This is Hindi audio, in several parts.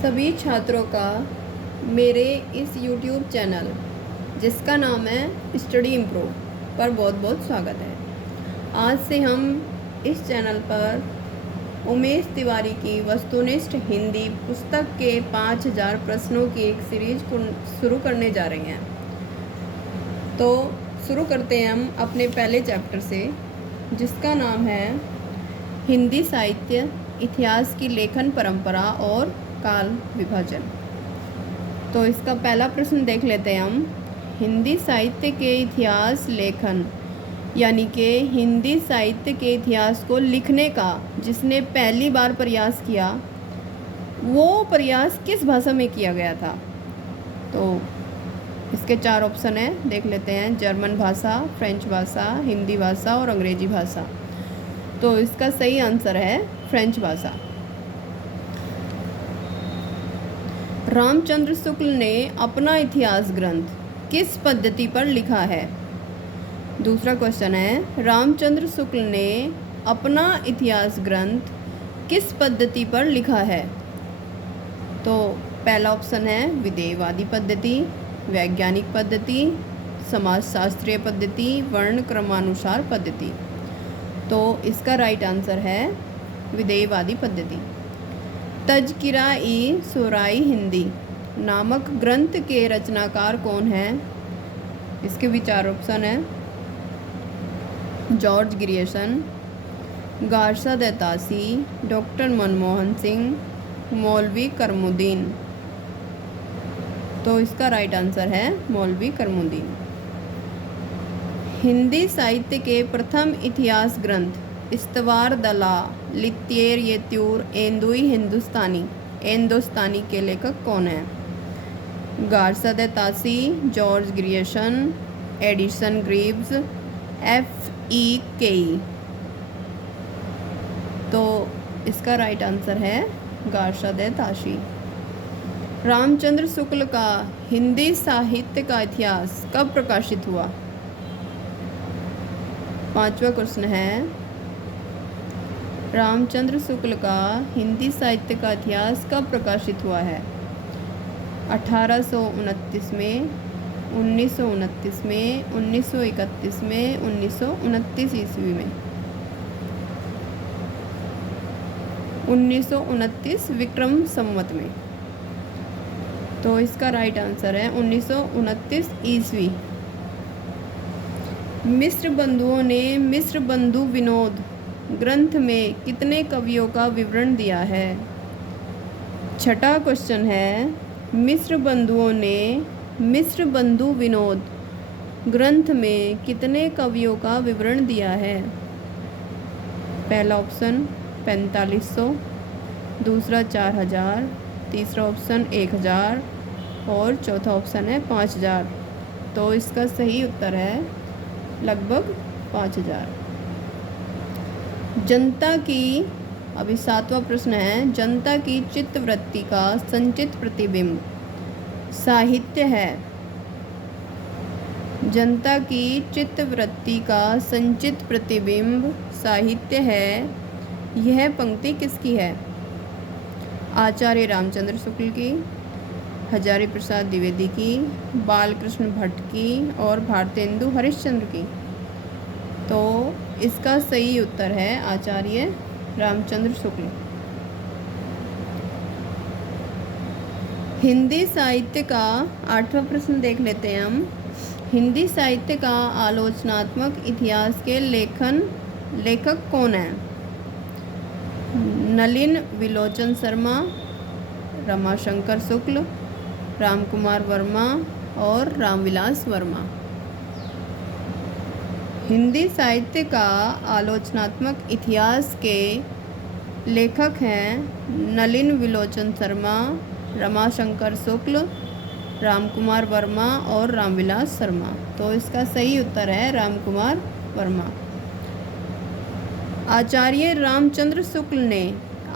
सभी छात्रों का मेरे इस YouTube चैनल जिसका नाम है स्टडी इम्प्रूव पर बहुत बहुत स्वागत है। आज से हम इस चैनल पर उमेश तिवारी की वस्तुनिष्ठ हिंदी पुस्तक के 5000 प्रश्नों की एक सीरीज को शुरू करने जा रहे हैं। तो शुरू करते हैं हम अपने पहले चैप्टर से, जिसका नाम है हिंदी साहित्य इतिहास की लेखन परंपरा और काल विभाजन। तो इसका पहला प्रश्न देख लेते हैं हम। हिंदी साहित्य के इतिहास लेखन यानी कि हिंदी साहित्य के इतिहास को लिखने का जिसने पहली बार प्रयास किया, वो प्रयास किस भाषा में किया गया था? तो इसके 4 ऑप्शन हैं, देख लेते हैं। जर्मन भाषा, फ्रेंच भाषा, हिंदी भाषा और अंग्रेजी भाषा। तो इसका सही आंसर है फ्रेंच भाषा। रामचंद्र शुक्ल ने अपना इतिहास ग्रंथ किस पद्धति पर लिखा है? दूसरा क्वेश्चन है, रामचंद्र शुक्ल ने अपना इतिहास ग्रंथ किस पद्धति पर लिखा है? तो पहला ऑप्शन है विधेयवादी पद्धति, वैज्ञानिक पद्धति, समाजशास्त्रीय पद्धति, वर्ण क्रमानुसार पद्धति। तो इसका राइट आंसर है विधेयवादी पद्धति। तज़किरा-ए-शुराई हिंदी नामक ग्रंथ के रचनाकार कौन हैं? इसके भी 4 ऑप्शन हैं। George Grierson, Garcin de Tassy, doctor Manmohan Singh, Maulvi Karimuddin. तो इसका राइट आंसर है मौलवी करमुद्दीन। हिंदी साहित्य के प्रथम इतिहास ग्रंथ इस्तवार दला लित्तेर येत्यूर एंदुई हिंदुस्तानी के लेखक कौन हैं? Garcin de Tassy, George Grierson, Edison Greaves, F.E. Keay. तो इसका राइट आंसर है गारसा दैतासी। रामचंद्र शुक्ल का हिंदी साहित्य का इतिहास कब प्रकाशित हुआ? 5वां क्वेश्चन है, रामचंद्र शुक्ल का हिंदी साहित्य का इतिहास कब प्रकाशित हुआ है? 1829 में, 1929 में, 1931 में, 1929 ईस्वी में। 1929 विक्रम संवत में। तो इसका राइट आंसर है 1929 ईस्वी। मिस्र बंधुओं ने मिस्र बंधु विनोद ग्रंथ में कितने कवियों का विवरण दिया है? 6वां क्वेश्चन है, मिस्र बंधुओं ने मिस्र बंधु विनोद ग्रंथ में कितने कवियों का विवरण दिया है? पहला ऑप्शन 4500, दूसरा 4000, तीसरा ऑप्शन 1000 और चौथा ऑप्शन है 5000। तो इसका सही उत्तर है लगभग 5000। जनता की, अभी 7वां प्रश्न है, जनता की चित्तवृत्ति का संचित प्रतिबिंब साहित्य है। जनता की चित्तवृत्ति का संचित प्रतिबिंब साहित्य है। यह पंक्ति किसकी है? आचार्य रामचंद्र शुक्ल की, हजारी प्रसाद द्विवेदी की, बालकृष्ण भट्ट की और भारतेंदु हरिश्चंद्र की। तो इसका सही उत्तर है आचार्य रामचंद्र शुक्ल। हिंदी साहित्य का 8वां प्रश्न देख लेते हैं हम। हिंदी साहित्य का आलोचनात्मक इतिहास के लेखक कौन है? नलिन विलोचन शर्मा, रमाशंकर शुक्ल, रामकुमार वर्मा और रामविलास वर्मा। हिंदी साहित्य का आलोचनात्मक इतिहास के लेखक हैं नलिन विलोचन शर्मा, रमाशंकर शुक्ल, रामकुमार वर्मा और रामविलास शर्मा। तो इसका सही उत्तर है रामकुमार वर्मा। आचार्य रामचंद्र शुक्ल ने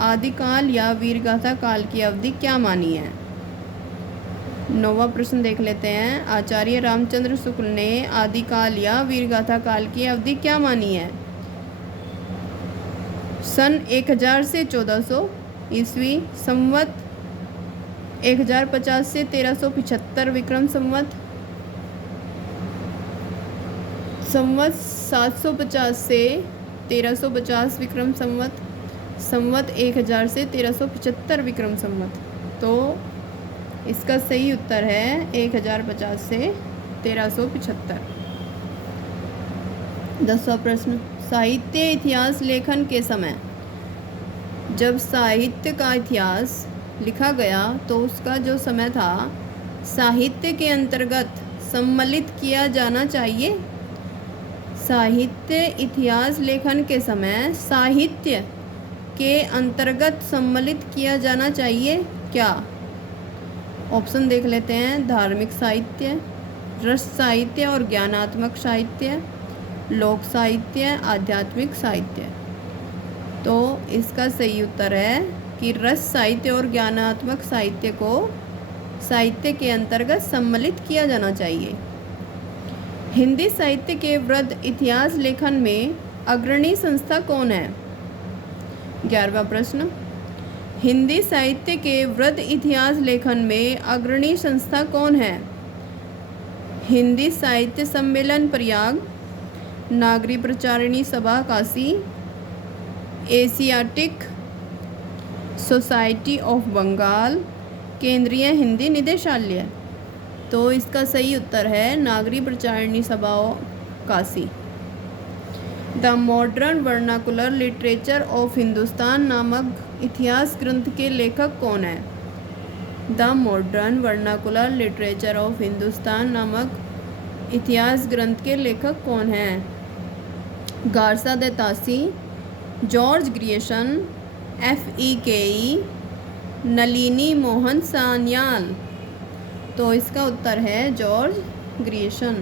आदिकाल या वीरगाथा काल की अवधि क्या मानी है? 9वां प्रश्न देख लेते हैं। आचार्य रामचंद्र शुक्ल ने आदिकाल या वीरगाथा काल की अवधि क्या मानी है? सन 1000 से 1400 ईस्वी, संवत 1050 से 1375 विक्रम संवत, संवत 750 से 1350 विक्रम संवत, संवत 1000 से 1375 विक्रम संवत। तो इसका सही उत्तर है 1050 से 1375। 10वां प्रश्न, साहित्य इतिहास लेखन के समय जब साहित्य का इतिहास लिखा गया तो उसका जो समय था साहित्य के अंतर्गत सम्मिलित किया जाना चाहिए। साहित्य इतिहास लेखन के समय साहित्य के अंतर्गत सम्मिलित किया जाना चाहिए क्या? ऑप्शन देख लेते हैं। धार्मिक साहित्य, रस साहित्य और ज्ञानात्मक साहित्य, लोक साहित्य, आध्यात्मिक साहित्य। तो इसका सही उत्तर है कि रस साहित्य और ज्ञानात्मक साहित्य को साहित्य के अंतर्गत सम्मिलित किया जाना चाहिए। हिंदी साहित्य के वृद्ध इतिहास लेखन में अग्रणी संस्था कौन है? 11वां प्रश्न, हिंदी साहित्य के वृद्ध इतिहास लेखन में अग्रणी संस्था कौन है? हिंदी साहित्य सम्मेलन Prayag, Nagari Pracharini Sabha Kashi, Asiatic society of Bengal, Kendriya Hindi निदेशालय। तो इसका सही उत्तर है Nagari Pracharini Sabha Kashi. The modern vernacular literature of Hindustan नामक इतिहास ग्रंथ के लेखक कौन है? The modern vernacular literature of Hindustan नामक इतिहास ग्रंथ के लेखक कौन हैं? Garcin de Tassy, George Grierson, FEKE, Nalini Mohan Sanyal. तो इसका उत्तर है जॉर्ज ग्रियर्सन।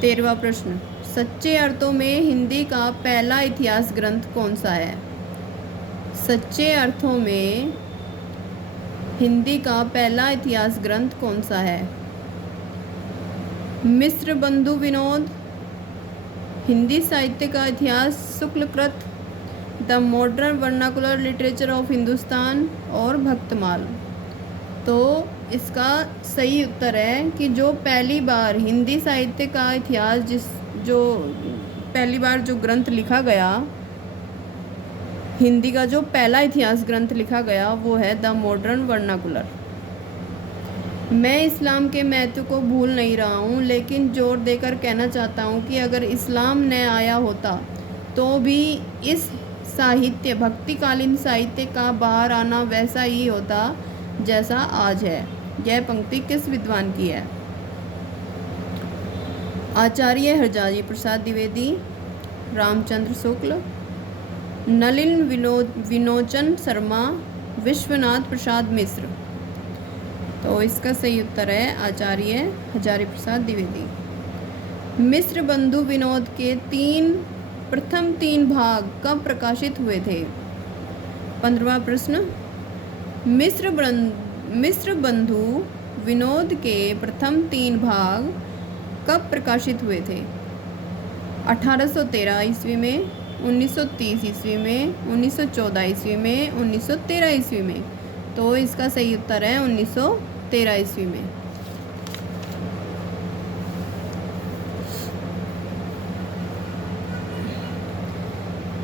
13वां प्रश्न, सच्चे अर्थों में हिंदी का पहला इतिहास ग्रंथ कौन सा है? सच्चे अर्थों में हिंदी का पहला इतिहास ग्रंथ कौन सा है? मिस्र बंधु विनोद, हिंदी साहित्य का इतिहास शुक्लकृत, the modern vernacular literature of Hindustan और भक्तमाल। तो इसका सही उत्तर है कि जो पहली बार हिंदी साहित्य का इतिहास जो पहली बार जो ग्रंथ लिखा गया, हिंदी का जो पहला इतिहास ग्रंथ लिखा गया वो है द मॉडर्न वर्नाकुलर। मैं इस्लाम के महत्व को भूल नहीं रहा हूँ, लेकिन जोर देकर कहना चाहता हूँ कि अगर इस्लाम न आया होता तो भी इस साहित्य भक्तिकालीन साहित्य का बाहर आना वैसा ही होता जैसा आज है। यह पंक्ति किस विद्वान की है? आचार्य हरजाजी प्रसाद द्विवेदी, रामचंद्र शुक्ल, नलिन विनोचन शर्मा, विश्वनाथ प्रसाद मिश्र। तो इसका सही उत्तर है आचार्य हजारी प्रसाद द्विवेदी। मिस्र बंधु विनोद के प्रथम तीन भाग कब प्रकाशित हुए थे? 15वां प्रश्न, मिस्र बंधु विनोद के प्रथम 3 भाग कब प्रकाशित हुए थे? 1813 ईस्वी में, 1930 ईस्वी में, 1914 ईस्वी में, 1913 ईस्वी में। तो इसका सही उत्तर है 1913 ईस्वी में।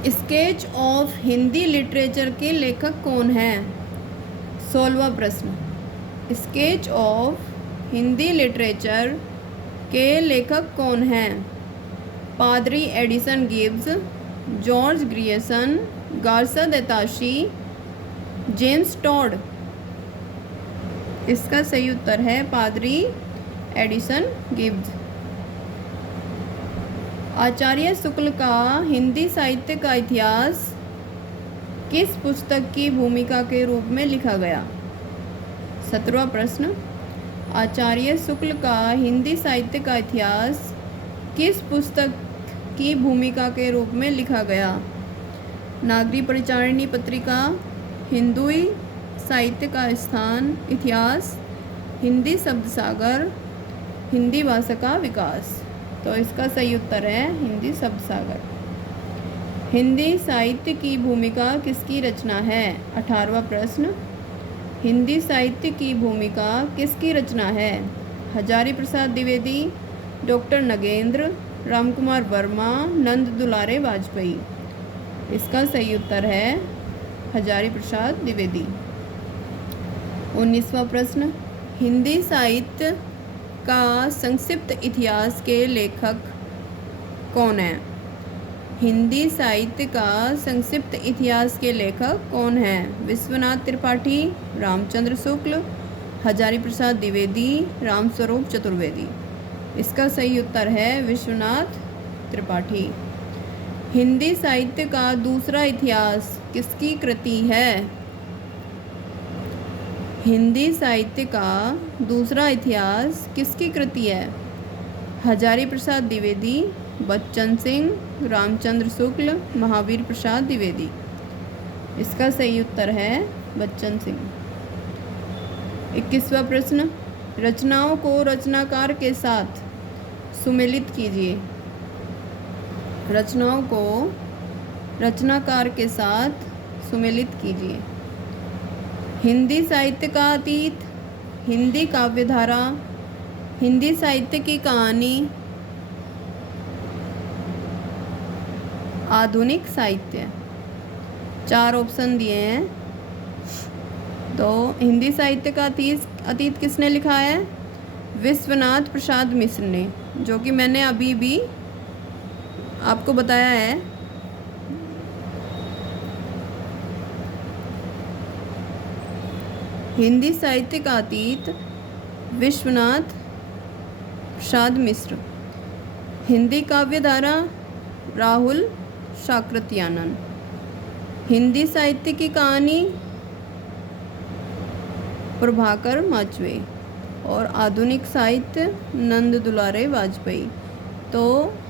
स्केच ऑफ हिंदी लिटरेचर के लेखक कौन हैं? 16वां प्रश्न, स्केच ऑफ हिंदी लिटरेचर के लेखक कौन हैं? पादरी Edison Gibbs, George Grierson, Garcin de Tassy, James Tod. इसका सही उत्तर है पादरी एडिसन गिब्स। आचार्य शुक्ल का हिंदी साहित्य का इतिहास किस पुस्तक की भूमिका के रूप में लिखा गया? 17वां प्रश्न, आचार्य शुक्ल का हिंदी साहित्य का इतिहास किस पुस्तक की भूमिका के रूप में लिखा गया? नागरी परिचारिणी पत्रिका, हिंदुई साहित्य का स्थान इतिहास, हिंदी शब्द सागर, हिंदी भाषा का विकास। तो इसका सही उत्तर है हिंदी शब्द सागर। हिंदी साहित्य की भूमिका किसकी रचना है? 18वां प्रश्न, हिंदी साहित्य की भूमिका किसकी रचना है? हजारी प्रसाद द्विवेदी, डॉक्टर नगेंद्र, रामकुमार वर्मा, नंद दुलारे वाजपेयी। इसका सही उत्तर है हजारी प्रसाद द्विवेदी। 19वां प्रश्न, हिंदी साहित्य का संक्षिप्त इतिहास के लेखक कौन है? हिंदी साहित्य का संक्षिप्त इतिहास के लेखक कौन है? विश्वनाथ त्रिपाठी, रामचंद्र शुक्ल, हजारी प्रसाद द्विवेदी, रामस्वरूप चतुर्वेदी। इसका सही उत्तर है विश्वनाथ त्रिपाठी। हिंदी साहित्य का दूसरा इतिहास किसकी कृति है? हिंदी साहित्य का दूसरा इतिहास किसकी कृति है? हजारी प्रसाद द्विवेदी, बच्चन सिंह, रामचंद्र शुक्ल, महावीर प्रसाद द्विवेदी। इसका सही उत्तर है बच्चन सिंह। 21वां प्रश्न, रचनाओं को रचनाकार के साथ सुमेलित कीजिए। रचनाओं को रचनाकार के साथ सुमेलित कीजिए। हिंदी साहित्य का अतीत, हिंदी काव्यधारा, हिंदी साहित्य की कहानी, आधुनिक साहित्य। 4 ऑप्शन दिए हैं। तो हिंदी साहित्य का अतीत किसने लिखा है? विश्वनाथ प्रसाद मिश्र ने, जो कि मैंने अभी भी आपको बताया है। हिंदी साहित्य का अतीत विश्वनाथ प्रसाद मिश्र। हिंदी काव्यधारा राहुल शाकृत्यानन। हिंदी साहित्य की कहानी प्रभाकर माचवे। और आधुनिक साहित्य नंद दुलारे वाजपेयी। तो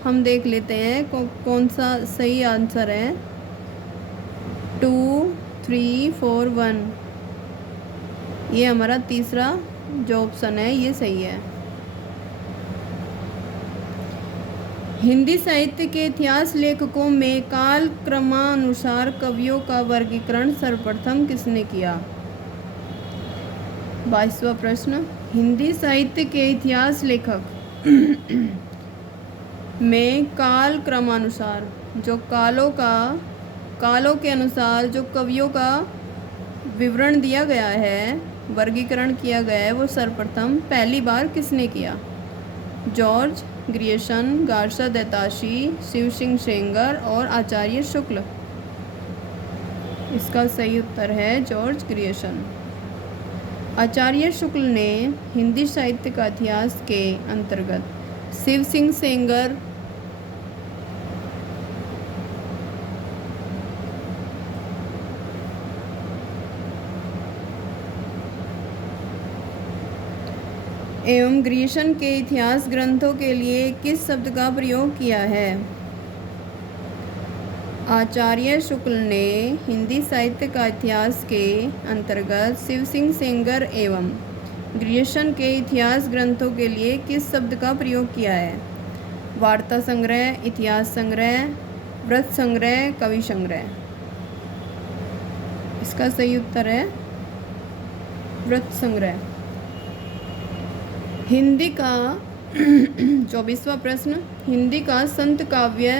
हम देख लेते हैं कौन सा सही आंसर है। 2, 3, 4, 1, ये हमारा तीसरा जो ऑप्शन है ये सही है। हिंदी साहित्य के इतिहास लेखकों में काल क्रमानुसार कवियों का वर्गीकरण सर्वप्रथम किसने किया? 22वां प्रश्न, हिंदी साहित्य के इतिहास लेखक में काल क्रमानुसार जो कालों के अनुसार जो कवियों का विवरण दिया गया है, वर्गीकरण किया गया है, वो सर्वप्रथम पहली बार किसने किया? George Grierson, Garcin de Tassy, Shiv Singh Sengar और आचार्य शुक्ल। इसका सही उत्तर है जॉर्ज ग्रियर्सन। आचार्य शुक्ल ने हिंदी साहित्य का इतिहास के अंतर्गत शिव सिंह सेंगर, एवं ग्रियर्सन के इतिहास ग्रंथों के लिए किस शब्द का प्रयोग किया है? आचार्य शुक्ल ने हिंदी साहित्य का इतिहास के अंतर्गत शिव सिंह सेंगर एवं ग्रियर्सन के इतिहास ग्रंथों के लिए किस शब्द का प्रयोग किया है? वार्ता संग्रह, इतिहास संग्रह, व्रत संग्रह, कवि संग्रह। इसका सही उत्तर है व्रत संग्रह। हिंदी का 24वां प्रश्न, हिंदी का संत काव्य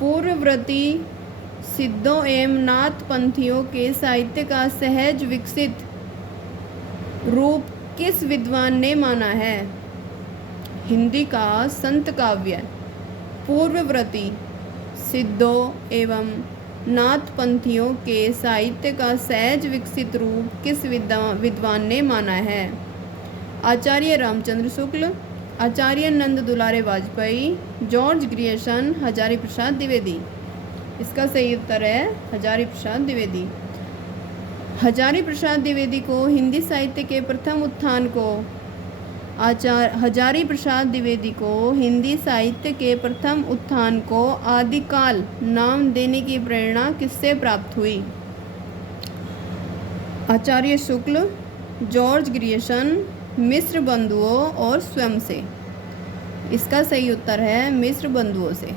पूर्ववर्ती सिद्धों एवं नाथ पंथियों के साहित्य का सहज विकसित रूप किस विद्वान ने माना है? हिंदी का संत काव्य पूर्ववर्ती सिद्धों एवं नाथ पंथियों के साहित्य का सहज विकसित रूप किस विद्वान ने माना है? आचार्य रामचंद्र शुक्ल, आचार्य नंद दुलारे वाजपेयी, जॉर्ज ग्रियर्सन, हजारी प्रसाद द्विवेदी। इसका सही उत्तर है हजारी प्रसाद द्विवेदी। हजारी प्रसाद द्विवेदी को हिंदी साहित्य के प्रथम उत्थान को हजारी प्रसाद द्विवेदी को हिंदी साहित्य के प्रथम उत्थान को आदिकाल नाम देने की प्रेरणा किससे प्राप्त हुई? आचार्य शुक्ल, जॉर्ज ग्रियर्सन, मिश्र बंधुओं और स्वयं से। इसका सही उत्तर है मिश्र बंधुओं से।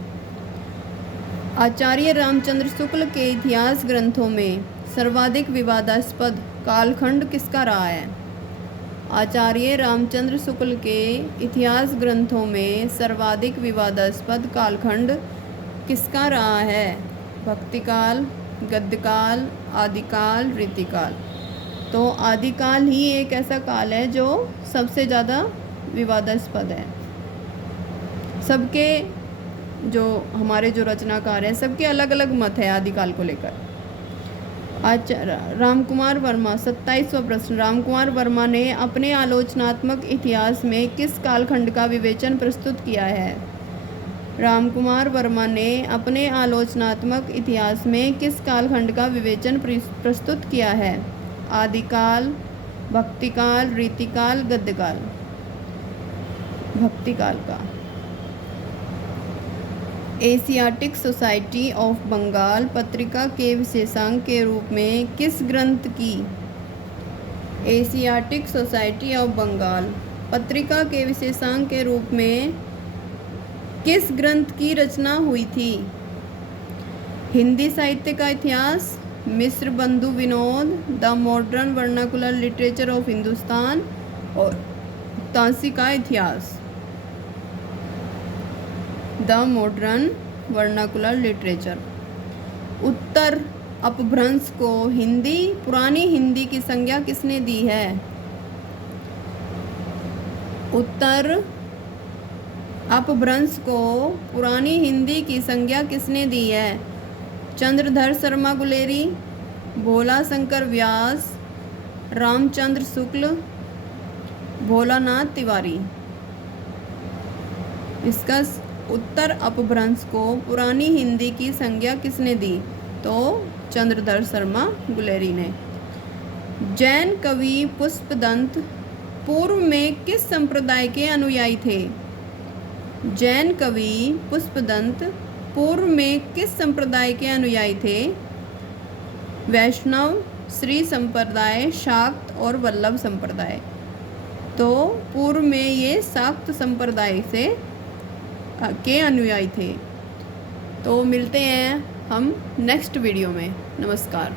आचार्य रामचंद्र शुक्ल के इतिहास ग्रंथों में सर्वाधिक विवादास्पद कालखंड किसका रहा है? आचार्य रामचंद्र शुक्ल के इतिहास ग्रंथों में सर्वाधिक विवादास्पद कालखंड किसका रहा है? भक्तिकाल, गद्यकाल, आदिकाल, रीतिकाल। तो आदिकाल ही एक ऐसा काल है जो सबसे ज़्यादा विवादास्पद है। सबके जो हमारे जो रचनाकार हैं सबके अलग अलग मत है आदिकाल को लेकर। रामकुमार वर्मा 27वां प्रश्न। रामकुमार वर्मा ने अपने आलोचनात्मक इतिहास में किस कालखंड का विवेचन प्रस्तुत किया है? रामकुमार वर्मा ने अपने आलोचनात्मक इतिहास में किस कालखंड का विवेचन प्रस्तुत किया है? आदिकाल, भक्तिकाल, रीतिकाल, गद्यकाल। भक्तिकाल का। एशियाटिक सोसाइटी ऑफ बंगाल पत्रिका के विशेषांक के रूप में किस ग्रंथ की? एशियाटिक सोसाइटी ऑफ बंगाल पत्रिका के विशेषांक के रूप में किस ग्रंथ की रचना हुई थी? हिंदी साहित्य का इतिहास, Mishra Bandhu Vinod, the modern vernacular literature of Hindustan और तांसी का इतिहास। The modern vernacular literature. उत्तर अपभ्रंश को पुरानी हिंदी की संज्ञा किसने दी है? उत्तर अपभ्रंश को पुरानी हिंदी की संज्ञा किसने दी है? चंद्रधर शर्मा गुलेरी, भोला शंकर व्यास, रामचंद्र शुक्ल, भोलानाथ तिवारी। इसका उत्तर अपभ्रंश को पुरानी हिंदी की संज्ञा किसने दी? तो चंद्रधर शर्मा गुलेरी ने। जैन कवि पुष्पदंत पूर्व में किस संप्रदाय के अनुयायी थे? जैन कवि पुष्पदंत पूर्व में किस संप्रदाय के अनुयायी थे? वैष्णव, श्री संप्रदाय, शाक्त और वल्लभ संप्रदाय। तो पूर्व में ये शाक्त संप्रदाय के अनुयायी थे। तो मिलते हैं हम नेक्स्ट वीडियो में। नमस्कार।